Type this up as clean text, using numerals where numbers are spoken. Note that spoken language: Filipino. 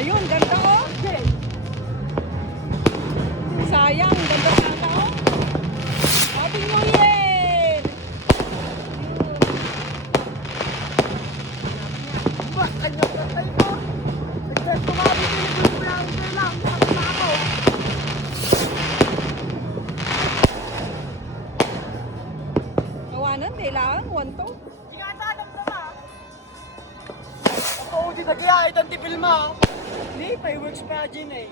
Ayun, ganda oh. Sayang, ganda sana oh. Happy New Year! Kawanan, kailangan, one to. Ako, di na kaya itong tipil mo. Hindi, fireworks pa dyan eh.